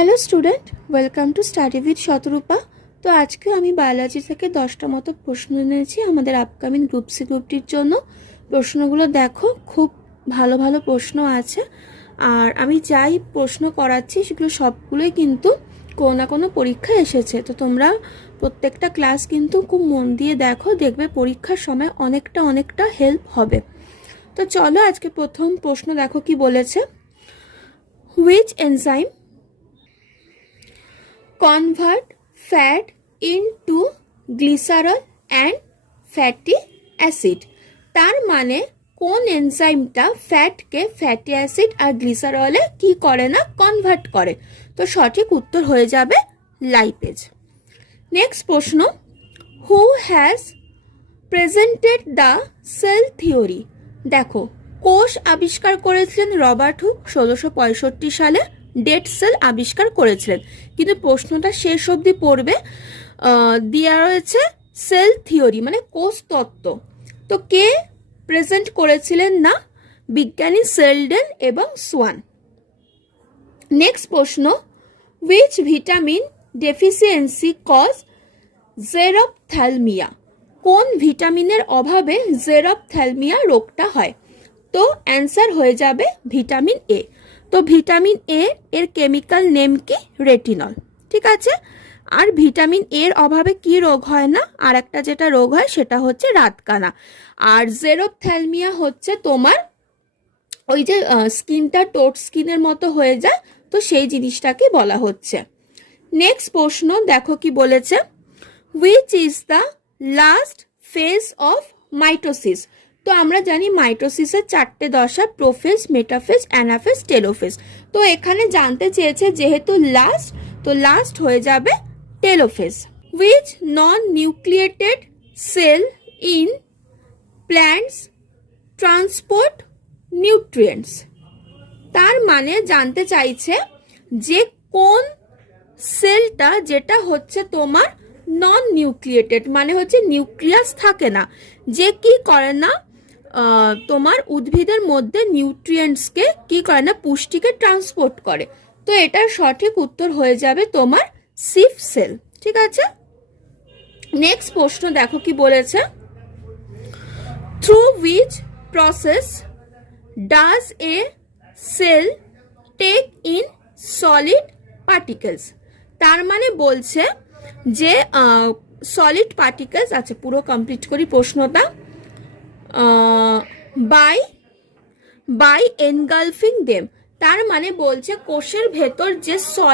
Hello student, welcome to study with Shatarupa. তো আজকে আমি বায়োলজি থেকে 10টা মতো প্রশ্ন এনেছি আমাদের আপকামিং গ্রুপ সি গ্রুপটির জন্য। প্রশ্নগুলো দেখো, খুব ভালো ভালো প্রশ্ন আছে। আর আমি যাই প্রশ্ন করাচ্ছি সেগুলো সবগুলোই কিন্তু কোনো না কোনো পরীক্ষায় এসেছে। তো তোমরা প্রত্যেকটা ক্লাস কিন্তু খুব মন দিয়ে দেখো, দেখবে পরীক্ষার সময় অনেকটা হেল্প হবে। তো চলো আজকে প্রথম প্রশ্ন দেখো কি বলেছে। Which enzyme convert fat into glycerol and fatty acid। তার মানে কোন এনজাইমটা ফ্যাটকে ফ্যাটি অ্যাসিড আর গ্লিসারলে কি করে না, কনভার্ট করে। তো সঠিক উত্তর হয়ে যাবে লাইপেজ। নেক্সট প্রশ্ন, who has presented the cell theory. দেখো, কোষ আবিষ্কার করেছিলেন রবার্ট হুক 1665 সালে। ডেড সেল আবিষ্কার করেছিলেন, কিন্তু প্রশ্নটা শেষ অবধি পড়বে। দেওয়া রয়েছে সেল থিওরি মানে কোষ তত্ত্ব। তো কে প্রেজেন্ট করেছিলেন না, বিজ্ঞানী সেলডেন এবং সোয়ান। নেক্সট প্রশ্ন, which vitamin deficiency cause xerophthalmia. কোন ভিটামিনের অভাবে জেরপ্থ্যালমিয়া রোগটা হয়। তো অ্যান্সার হয়ে যাবে ভিটামিন এ। তো ভিটামিন এ এর কেমিক্যাল নেম কি, রেটিনল। ঠিক আছে। আর ভিটামিন এর অভাবে কি রোগ হয় না, আর একটা যেটা রোগ হয় সেটা হচ্ছে রাতকানা। আর জেরপ্থ্যালমিয়া হচ্ছে তোমার ওই যে স্কিনটা টোট স্কিনের মতো হয়ে যায়, তো সেই জিনিসটাকে বলা হচ্ছে। নেক্সট প্রশ্ন দেখো কি বলেছে, which is the last phase of mitosis. তো আমরা জানি মাইটোসিসের 4টে দশা, প্রোফেজ, মেটাফেজ, অ্যানাফেজ, টেলোফেজ। তো এখানে জানতে চেয়েছে যেহেতু লাস্ট, তো লাস্ট হয়ে যাবে telophase. Which non nucleated cell in plants transport nutrients. তার মানে জানতে চাইছে যে কোন সেলটা যেটা হচ্ছে তোমার নন নিউক্লিয়েটেড, মানে হচ্ছে নিউক্লিয়াস থাকে না, যে কি করে না তোমার উদ্ভিদের মধ্যে নিউট্রিয়েন্টসকে কি করে না, পুষ্টিকে ট্রান্সপোর্ট করে। তো এটার সঠিক উত্তর হয়ে যাবে তোমার সিফ সেল। ঠিক আছে। নেক্সট প্রশ্ন দেখো কি বলেছে, through which process does a cell take in solid particles. তার মানে বলছে যে সলিড পার্টিকেলস আছে, পুরো কমপ্লিট করি প্রশ্নটা। বাই এনগালফিং দেম, তার মানে বলছে কোষের ভেতর যে সলিড